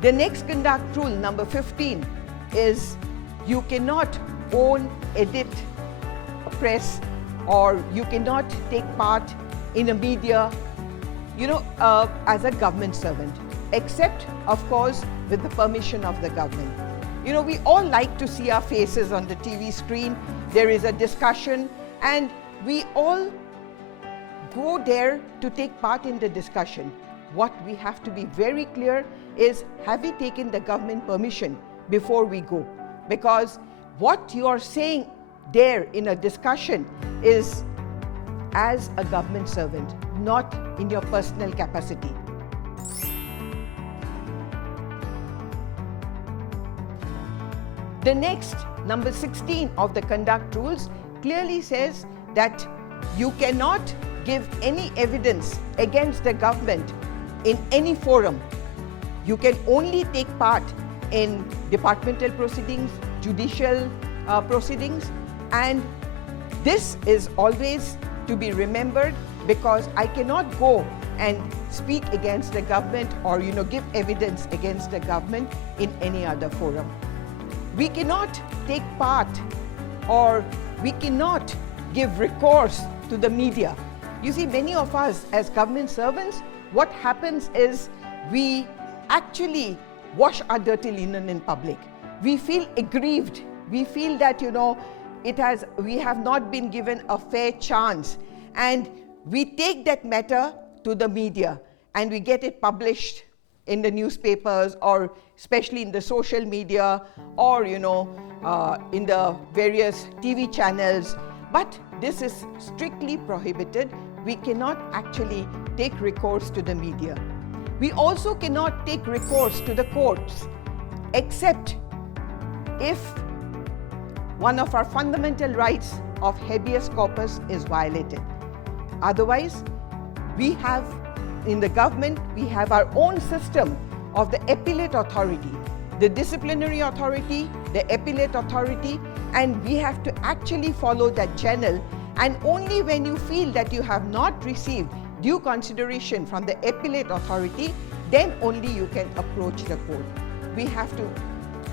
The next conduct rule, number 15, is you cannot own, edit, press, or you cannot take part in a media, as a government servant, except, of course, with the permission of the government. We all like to see our faces on the TV screen. There is a discussion, and we all go there to take part in the discussion. What we have to be very clear is, have we taken the government permission before we go? Because what you are saying there in a discussion is as a government servant, not in your personal capacity. The next, number 16 of the conduct rules, clearly says that you cannot give any evidence against the government in any forum. You can only take part in departmental proceedings, judicial proceedings, and this is always to be remembered, because I cannot go and speak against the government or give evidence against the government in any other forum. We cannot take part, or we cannot give recourse to the media. You see, many of us as government servants, what happens is we actually wash our dirty linen in public. We feel aggrieved. We feel that, we have not been given a fair chance. And we take that matter to the media and we get it published in the newspapers, or especially in the social media, or in the various TV channels. But this is strictly prohibited. We cannot actually take recourse to the media. We also cannot take recourse to the courts, except if one of our fundamental rights of habeas corpus is violated. Otherwise, we have, in the government, we have our own system of the appellate authority, the disciplinary authority, the appellate authority, and we have to actually follow that channel. And only when you feel that you have not received due consideration from the appellate authority, then only you can approach the court. We have to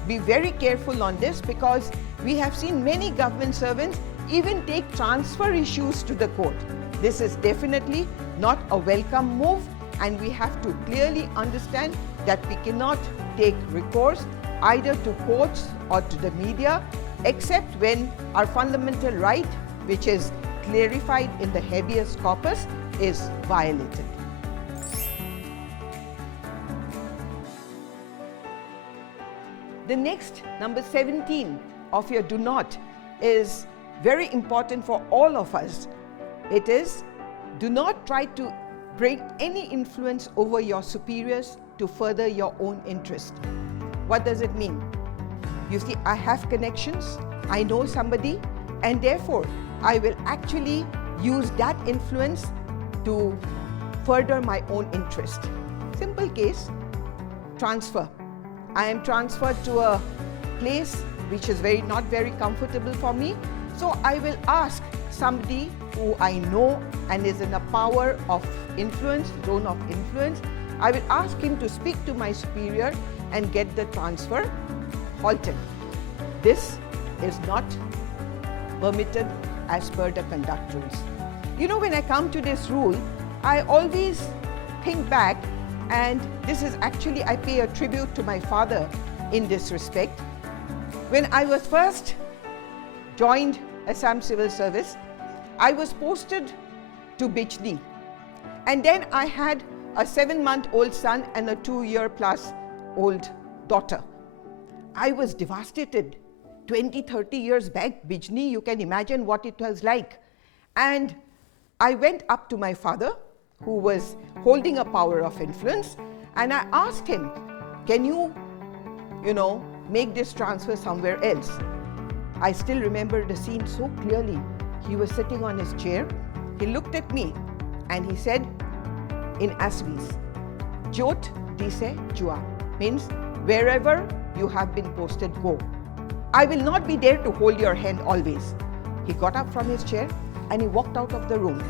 be very careful on this, because we have seen many government servants even take transfer issues to the court. This is definitely not a welcome move, and we have to clearly understand that we cannot take recourse either to courts or to the media, except when our fundamental right, which is clarified in the habeas corpus, is violated. The next, number 17 of your do not, is very important for all of us. It is, do not try to bring any influence over your superiors to further your own interest. What does it mean? You see, I have connections, I know somebody, and therefore I will actually use that influence to further my own interest. Simple case, transfer. I am transferred to a place which is not very comfortable for me. So I will ask somebody who I know and is in a power of influence, zone of influence. I will ask him to speak to my superior and get the transfer halted. This is not permitted as per the conduct rules. When I come to this rule, I always think back, and this is actually, I pay a tribute to my father in this respect. When I was first joined Assam Civil Service, I was posted to Bijni, and then I had a 7-month-old son and a 2-year-plus-old daughter. I was devastated. 20-30 years back, Bijni, you can imagine what it was like. And I went up to my father, who was holding a power of influence, and I asked him, can you, make this transfer somewhere else? I still remember the scene so clearly. He was sitting on his chair, he looked at me, and he said in Assamese, Jot dise jua, means wherever you have been posted, go. I will not be there to hold your hand always. He got up from his chair and he walked out of the room.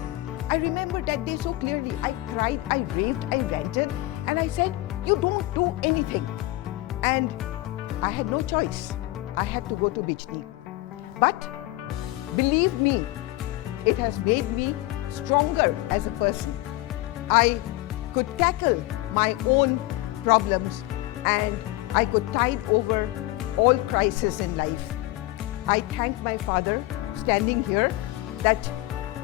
I remember that day so clearly. I cried, I raved, I ranted, and I said, you don't do anything. And I had no choice. I had to go to Bijni. But believe me, it has made me stronger as a person. I could tackle my own problems and I could tide over all crises in life. I thank my father standing here that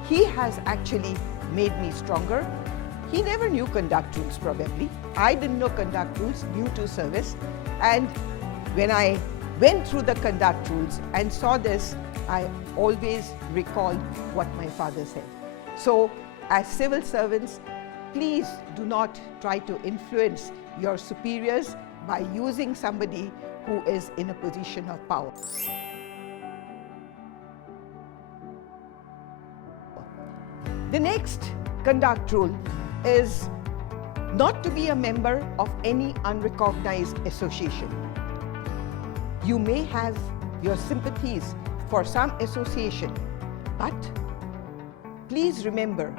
he has actually made me stronger. He never knew conduct rules probably. I didn't know conduct rules, new to service. And when I went through the conduct rules and saw this, I always recalled what my father said. So as civil servants, please do not try to influence your superiors by using somebody who is in a position of power. The next conduct rule is not to be a member of any unrecognized association. You may have your sympathies for some association, but please remember,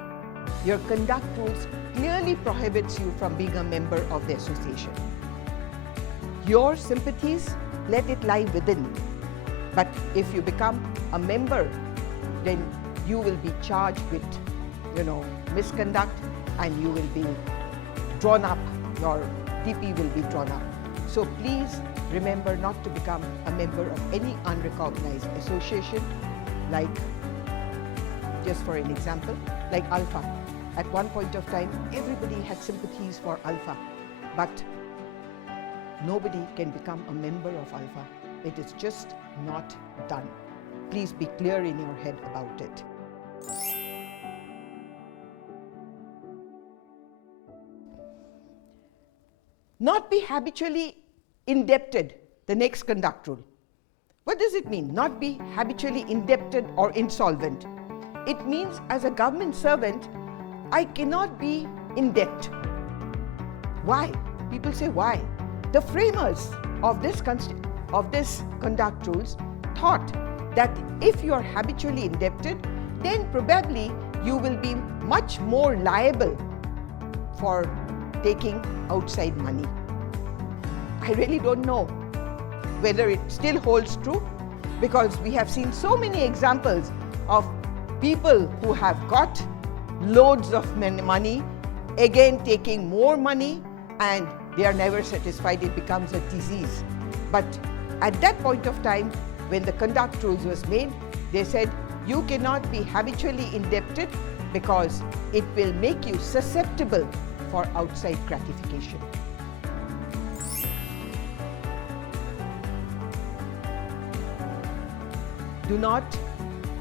your conduct rules clearly prohibits you from being a member of the association. Your sympathies, let it lie within. But if you become a member, then you will be charged with, misconduct, and you will be drawn up, your DP will be drawn up. So please remember not to become a member of any unrecognized association, like, just for an example, like Alpha. At one point of time, everybody had sympathies for Alpha, but nobody can become a member of Alpha. It is just not done. Please be clear in your head about it. Not be habitually indebted, the next conduct rule. What does it mean? Not be habitually indebted or insolvent. It means as a government servant, I cannot be in debt. Why? People say why? The framers of this conduct rules thought that if you are habitually indebted, then probably you will be much more liable for taking outside money. I really don't know whether it still holds true, because we have seen so many examples of people who have got loads of money, again taking more money, and they are never satisfied. It becomes a disease. But at that point of time, when the conduct rules was made, they said you cannot be habitually indebted because it will make you susceptible for outside gratification. Do not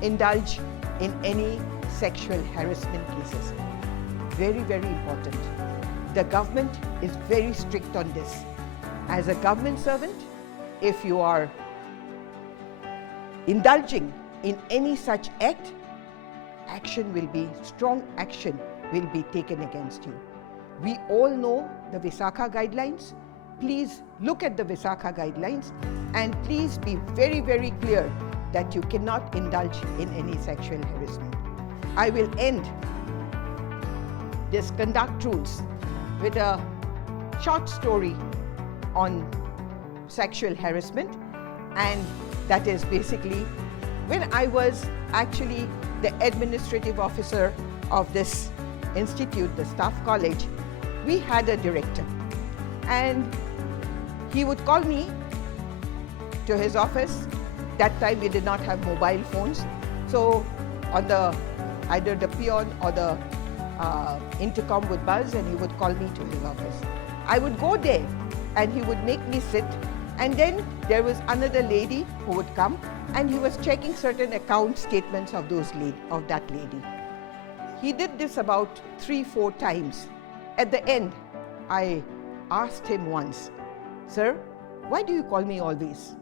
indulge in any sexual harassment cases. Very, very important. The government is very strict on this. As a government servant, if you are indulging in any such act, strong action will be taken against you. We all know the Visakha guidelines. Please look at the Visakha guidelines and please be very, very clear that you cannot indulge in any sexual harassment. I will end this conduct rules with a short story on sexual harassment, and that is basically when I was actually the administrative officer of this institute, the staff college, we had a director, and he would call me to his office. That time we did not have mobile phones, so on either the peon or the intercom would buzz and he would call me to his office. I would go there and he would make me sit, and then there was another lady who would come and he was checking certain account statements of that lady. He did this about 3-4 times. At the end, I asked him once, "Sir, why do you call me always?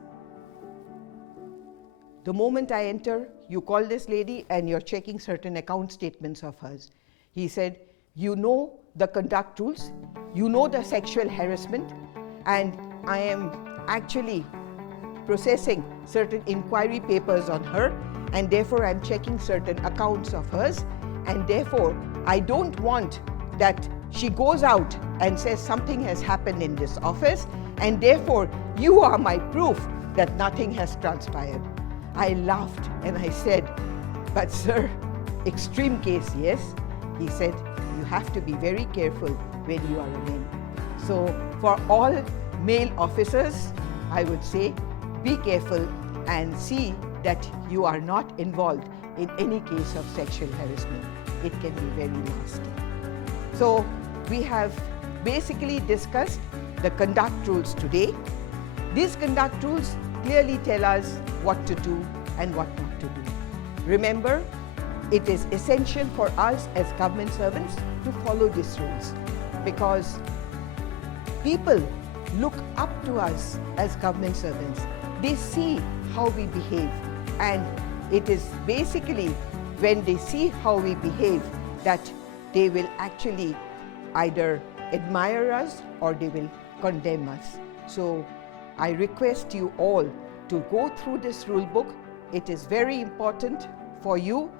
The moment I enter, you call this lady and you're checking certain account statements of hers." He said, "You know the conduct rules, you know the sexual harassment, and I am actually processing certain inquiry papers on her, and therefore I'm checking certain accounts of hers, and therefore I don't want that she goes out and says something has happened in this office and therefore you are my proof that nothing has transpired. I laughed and I said, but sir, extreme case, yes? He said, you have to be very careful when you are a man. So for all male officers, I would say, be careful and see that you are not involved in any case of sexual harassment. It can be very nasty. So we have basically discussed the conduct rules today. These conduct rules clearly tell us what to do and what not to do. Remember, it is essential for us as government servants to follow these rules because people look up to us as government servants. They see how we behave, and it is basically when they see how we behave that they will actually either admire us or they will condemn us. So I request you all to go through this rule book. It is very important for you,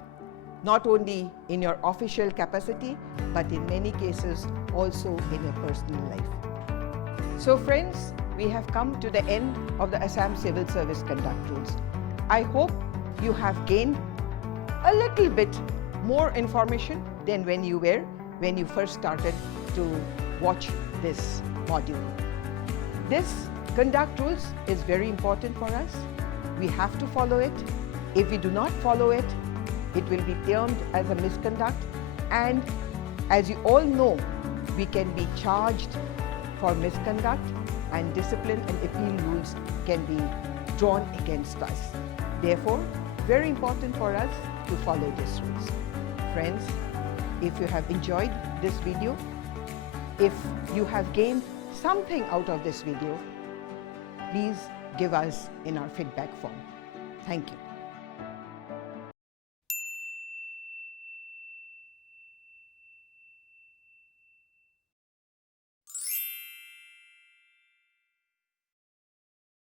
not only in your official capacity, but in many cases also in your personal life. So friends, we have come to the end of the Assam Civil Service Conduct Rules. I hope you have gained a little bit more information than when you first started to watch this module. This conduct rules is very important for us. We have to follow it. If we do not follow it, it will be termed as a misconduct, and as you all know, we can be charged for misconduct and discipline and appeal rules can be drawn against us. Therefore, very important for us to follow these rules. Friends, if you have enjoyed this video, if you have gained something out of this video, please give us in our feedback form. Thank you.